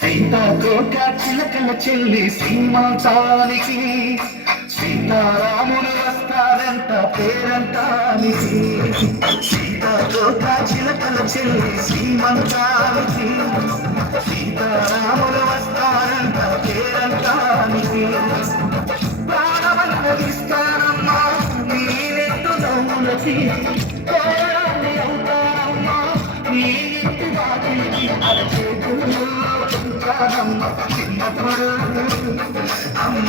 సీతాకోక చిలకల చెల్లి సీమంతానికి సీతారాముడు పేరంట పేరంట సీతాకోక చిలకల చెల్లి శ్రీమంతానికి సీతారాముల వస్తారంట పేరంటానికి ప్రాణమన్నదిస్తానమ్మా నీనెత్తు నవ్వులకి కోరాన్ని అవుతారమ్మా నీ ఇంటి వాటికి అరచేతులు ఉంటానమ్మ చిన్నప్పుడు అమ్మ.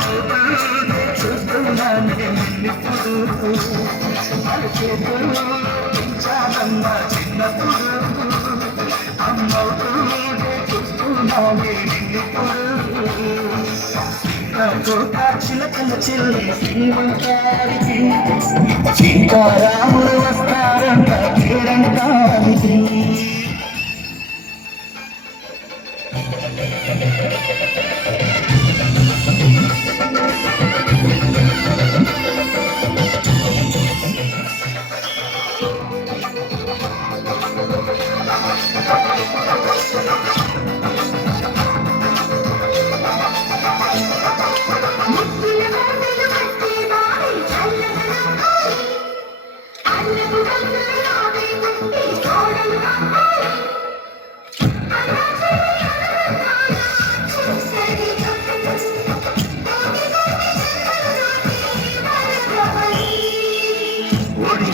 చిన్నప్పుడు అమ్మడు చూస్తున్నాను నిన్నప్పుడు చిలకల చెల్లి శ్రీమంతారికి సీతారాముడు వస్తారంట కిరణానికి Thank you.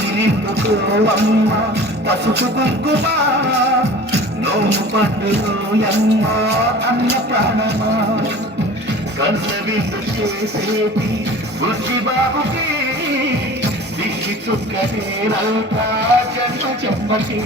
ఒడిని నింపుకోవమ్మ పసుపు కుంకుమ నోము పండుగ అన్న ప్రాణమా కన్న విందు బుద్ధి బాబుకి దిక్కి జన్మ జన్మకి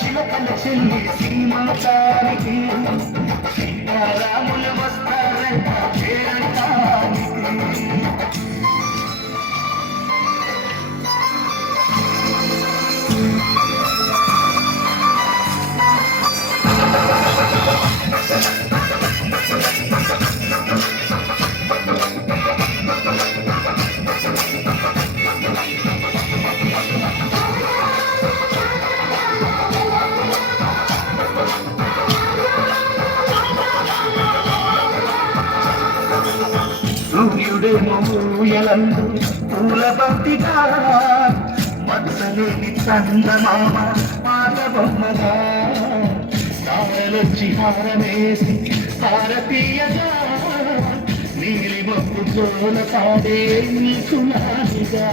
చిలకల చెల్లి సీమంతానికి సీతారాములు సూర్యుడేమో పూల బంతిగా. మత్సలేని చందమామ పాత బొమ్మగా. తారలొచ్చి హారమేసి హారతీయగా నీలి మొక్కు జోల పాడే నీకు నానిగా.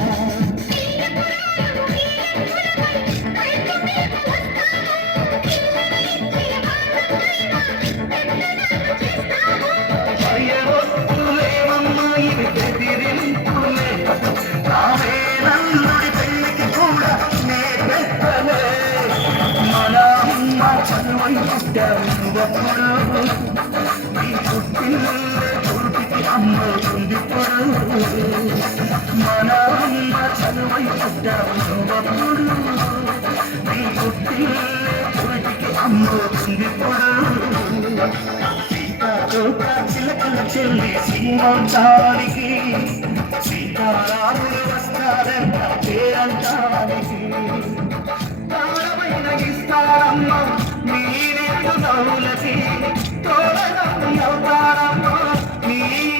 మన అమ్మ చనువై పుట్టావున్నప్పుడు నీ పుట్టిల్లే పురుటికి అమ్ముతుంది సీతాకోక చిలకల చెల్లి సింహానికి సీతారాములు వస్తారంట పేరంటానికి